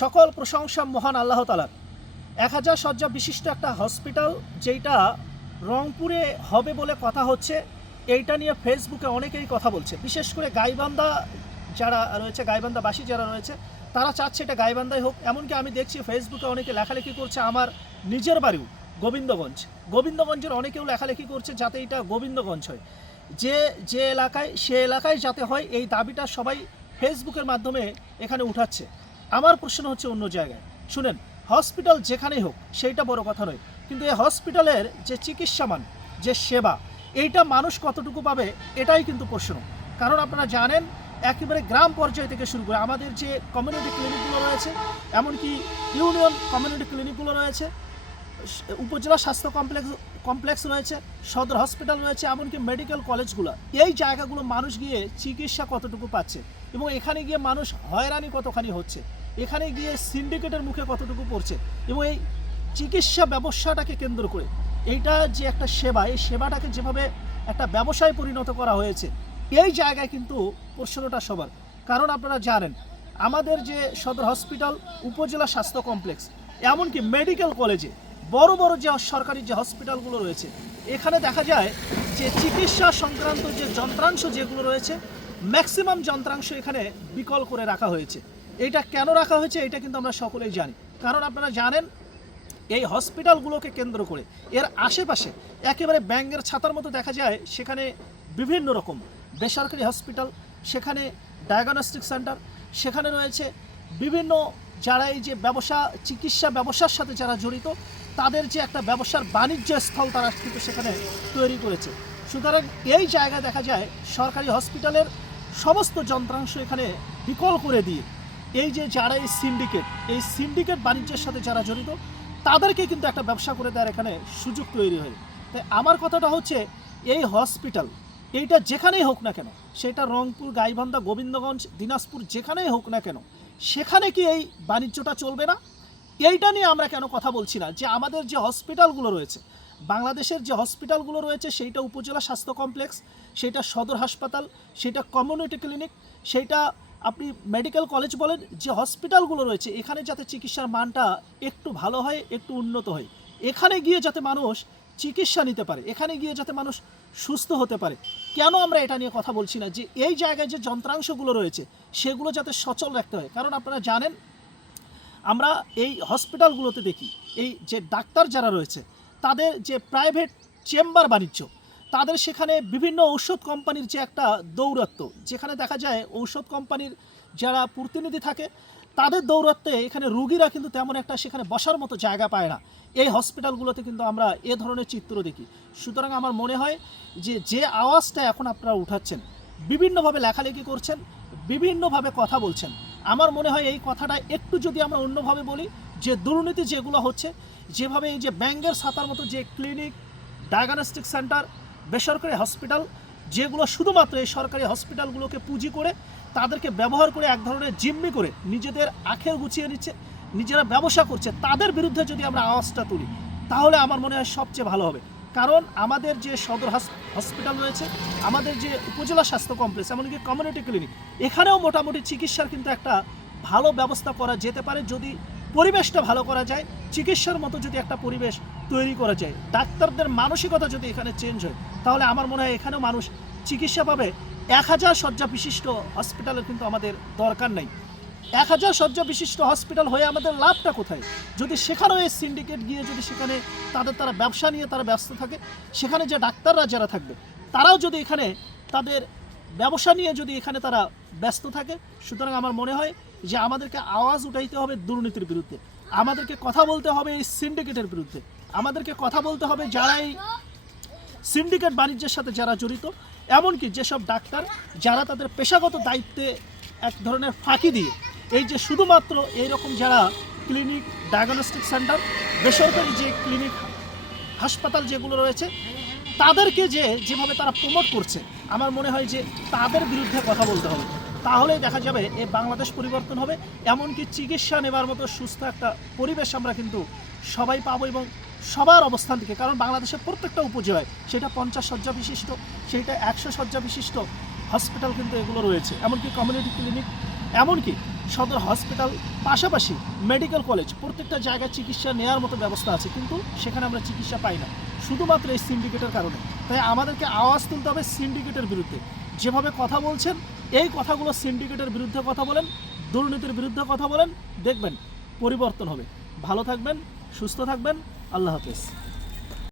সকল প্রশংসা মহান আল্লাহ তালার এক হাজার শয্যা বিশিষ্ট একটা হসপিটাল যেটা রংপুরে হবে বলে কথা হচ্ছে, এইটা নিয়ে ফেসবুকে অনেকেই কথা বলছে। বিশেষ করে গাইবান্ধা যারা রয়েছে, গাইবান্ধাবাসী যারা রয়েছে, তারা চাচ্ছে এটা গাইবান্ধাই হোক। এমনকি আমি দেখছি ফেসবুকে অনেকে লেখালেখি করছে আমার নিজের বাড়িও, গোবিন্দগঞ্জ। গোবিন্দগঞ্জের অনেকেও লেখালেখি করছে যাতে এটা গোবিন্দগঞ্জ হয়। যে যে এলাকায়, সে এলাকায় যাতে হয়, এই দাবিটা সবাই ফেসবুকের মাধ্যমে এখানে উঠাচ্ছে। আমার প্রশ্ন হচ্ছে অন্য জায়গায়। শুনেন হসপিটাল যেখানেই হোক, সেইটা বড় কথা নয়। কিন্তু এই হসপিটালের যে চিকিৎসা মান, যে সেবা, এইটা মানুষ কতটুকু পাবে, এটাই কিন্তু প্রশ্ন। কারণ আপনারা জানেন, একেবারে গ্রাম পর্যায় থেকে শুরু করে আমাদের যে কমিউনিটি ক্লিনিকগুলো রয়েছে, এমনকি ইউনিয়ন কমিউনিটি ক্লিনিকগুলো রয়েছে উপজেলা স্বাস্থ্য কমপ্লেক্স কমপ্লেক্স রয়েছে, সদর হসপিটাল রয়েছে, এমনকি মেডিকেল কলেজগুলো। এই জায়গাগুলো মানুষ গিয়ে চিকিৎসা কতটুকু পাচ্ছে এবং এখানে গিয়ে মানুষ হয়রানি কতখানি হচ্ছে? এখানে গিয়ে সিন্ডিকেটের মুখে কতটুকু পড়ছে? এবং এই চিকিৎসা ব্যবসাটাকে কেন্দ্র করে এইটা যে একটা সেবা, এই সেবাটাকে যেভাবে একটা ব্যবসায় পরিণত করা হয়েছে, এই জায়গায় কিন্তু প্রশ্নটা সবার। কারণ আপনারা জানেন, আমাদের যে সদর হসপিটাল, উপজেলা স্বাস্থ্য কমপ্লেক্স, এমনকি মেডিকেল কলেজে বড় বড় যে সরকারি যে হসপিটালগুলো রয়েছে, এখানে দেখা যায় যে চিকিৎসা সংক্রান্ত যে যন্ত্রাংশ যেগুলো রয়েছে ম্যাক্সিমাম যন্ত্রাংশ এখানে বিকল করে রাখা হয়েছে। এইটা কেন রাখা হয়েছে এটা কিন্তু আমরা সকলেই জানি। কারণ আপনারা জানেন, এই হসপিটালগুলোকে কেন্দ্র করে এর আশেপাশে একেবারে ব্যাঙ্গের ছাতার মতো দেখা যায়, সেখানে বিভিন্ন রকম বেসরকারি হসপিটাল, সেখানে ডায়াগনস্টিক সেন্টার সেখানে রয়েছে বিভিন্ন যারা এই যে ব্যবসা, চিকিৎসা ব্যবসার সাথে যারা জড়িত তাদের যে একটা ব্যবসার বাণিজ্য স্থল তারা কিন্তু সেখানে তৈরি করেছে। সুতরাং এই জায়গায় দেখা যায় সরকারি হসপিটালের সমস্ত যন্ত্রাংশ এখানে বিকল করে দিয়ে এই যে যারা এই সিন্ডিকেট এই সিন্ডিকেট বাণিজ্যের সাথে যারা জড়িত, তাদেরকে কিন্তু একটা ব্যবসা করে দেওয়ার এখানে সুযোগ তৈরি হয়। তাই আমার কথাটা হচ্ছে, এই হসপিটাল, এইটা যেখানেই হোক না কেন, সেটা রংপুর, গাইবান্ধা, গোবিন্দগঞ্জ, দিনাজপুর যেখানেই হোক না কেন, সেখানে কি এই বাণিজ্যটা চলবে না? এইটা নিয়ে আমরা কেন কথা বলছি না? যে আমাদের যে হসপিটালগুলো রয়েছে, বাংলাদেশের যে হসপিটালগুলো রয়েছে, সেইটা উপজেলা স্বাস্থ্য কমপ্লেক্স সেটা সদর হাসপাতাল সেটা কমিউনিটি ক্লিনিক, সেইটা আপনি মেডিকেল কলেজ বলেন, যে হসপিটালগুলো রয়েছে, এখানে যাতে চিকিৎসার মানটা একটু ভালো হয়, একটু উন্নত হয়। এখানে গিয়ে যাতে মানুষ চিকিৎসা নিতে পারে, এখানে গিয়ে যাতে মানুষ সুস্থ হতে পারে। কেন আমরা এটা নিয়ে কথা বলছি না? যে এই জায়গায় যে যন্ত্রাংশগুলো রয়েছে, সেগুলো যাতে সচল রাখতে হয়। কারণ আপনারা জানেন আমরা এই হসপিটালগুলোতে দেখি, এই যে ডাক্তার যারা রয়েছে, তাদের যে প্রাইভেট চেম্বার বাণিজ্য, তাদের সেখানে বিভিন্ন ঔষধ কোম্পানির যে একটা দৌরাত্ম যেখানে দেখা যায় ঔষধ কোম্পানির যারা প্রতিনিধি থাকে, তাদের দৌরাত্মে এখানে রুগীরা কিন্তু তেমন একটা সেখানে বসার মতো জায়গা পায় না। এই হসপিটালগুলোতে কিন্তু আমরা এ ধরনের চিত্র দেখি। সুতরাং আমার মনে হয় যে যে আওয়াজটা এখন আপনারা উঠাচ্ছেন, বিভিন্নভাবে লেখালেখি করছেন, বিভিন্নভাবে কথা বলছেন আমার মনে হয় এই কথাটা একটু যদি আমরা অন্যভাবে বলি, যে দুর্নীতি যেগুলো হচ্ছে, যেভাবে এই যে ব্যাঙ্গের ছাতার মতো যে ক্লিনিক ডায়াগনস্টিক সেন্টার বেসরকারি হসপিটাল যেগুলো শুধুমাত্র এই সরকারি হসপিটালগুলোকে পুঁজি করে, তাদেরকে ব্যবহার করে এক ধরনের জিম্মি করে নিজেদের আখের গুছিয়ে নিচ্ছে, নিজেরা ব্যবসা করছে, তাদের বিরুদ্ধে যদি আমরা আওয়াজটা তুলি, তাহলে আমার মনে হয় সবচেয়ে ভালো হবে। কারণ আমাদের যে সদর হাস- হসপিটাল রয়েছে, আমাদের যে উপজেলা স্বাস্থ্য কমপ্লেক্স এমনকি কমিউনিটি ক্লিনিক এখানেও মোটামুটি চিকিৎসার কিন্তু একটা ভালো ব্যবস্থা করা যেতে পারে যদি পরিবেশটা ভালো করা যায়, চিকিৎসার মতো যদি একটা পরিবেশ তৈরি করা যায়। ডাক্তারদের মানসিকতা যদি এখানে চেঞ্জ হয়, তাহলে আমার মনে হয় এখানেও মানুষ চিকিৎসা পাবে। এক হাজার শয্যা বিশিষ্ট হসপিটালের কিন্তু আমাদের দরকার নেই। এক হাজার শয্যা বিশিষ্ট হসপিটাল হয়ে আমাদের লাভটা কোথায়? যদি সেখানেও এই সিন্ডিকেট গিয়ে যদি সেখানে তাদের তারা ব্যবসা নিয়ে তারা ব্যস্ত থাকে, সেখানে যে ডাক্তাররা যারা থাকবে, তারাও যদি এখানে তাদের ব্যবসা নিয়ে যদি এখানে তারা ব্যস্ত থাকে, সুতরাং আমার মনে হয় যে আমাদেরকে আওয়াজ উঠাইতে হবে দুর্নীতির বিরুদ্ধে। আমাদেরকে কথা বলতে হবে এই সিন্ডিকেটের বিরুদ্ধে। আমাদেরকে কথা বলতে হবে যারা এই সিন্ডিকেট বাণিজ্যের সাথে যারা জড়িত, এমনকি যেসব ডাক্তার যারা তাদের পেশাগত দায়িত্বে এক ধরনের ফাঁকি দিয়ে এই যে শুধুমাত্র এইরকম যারা ক্লিনিক ডায়াগনস্টিক সেন্টার, বেসরকারি যে ক্লিনিক, হাসপাতাল যেগুলো রয়েছে, তাদেরকে যে যেভাবে তারা প্রমোট করছে, আমার মনে হয় যে তাদের বিরুদ্ধে কথা বলতে হবে। তাহলেই দেখা যাবে এ বাংলাদেশ পরিবর্তন হবে, এমনকি চিকিৎসা নেবার মতো সুস্থ একটা পরিবেশ আমরা কিন্তু সবাই পাবো এবং সবার অবস্থান থেকে, কারণ বাংলাদেশের প্রত্যেকটা উপজেলায় সেটা পঞ্চাশ শয্যা বিশিষ্ট, সেটা একশো শয্যা বিশিষ্ট হসপিটাল কিন্তু এগুলো রয়েছে। এমনকি কমিউনিটি ক্লিনিক এমনকি সদর হসপিটাল পাশাপাশি মেডিকেল কলেজ, প্রত্যেকটা জায়গায় চিকিৎসা নেওয়ার মতো ব্যবস্থা আছে, কিন্তু সেখানে আমরা চিকিৎসা পাই না। শুধুমাত্র এই সিন্ডিকেটের কারণে। তাই আমাদেরকে আওয়াজ তুলতে হবে সিন্ডিকেটের বিরুদ্ধে। যেভাবে কথা বলছেন, এই কথাগুলো সিন্ডিকেটের বিরুদ্ধে কথা বলেন, দুর্নীতির বিরুদ্ধে কথা বলেন, দেখবেন পরিবর্তন হবে। ভালো থাকবেন, সুস্থ থাকবেন, আল্লাহ হাফেজ।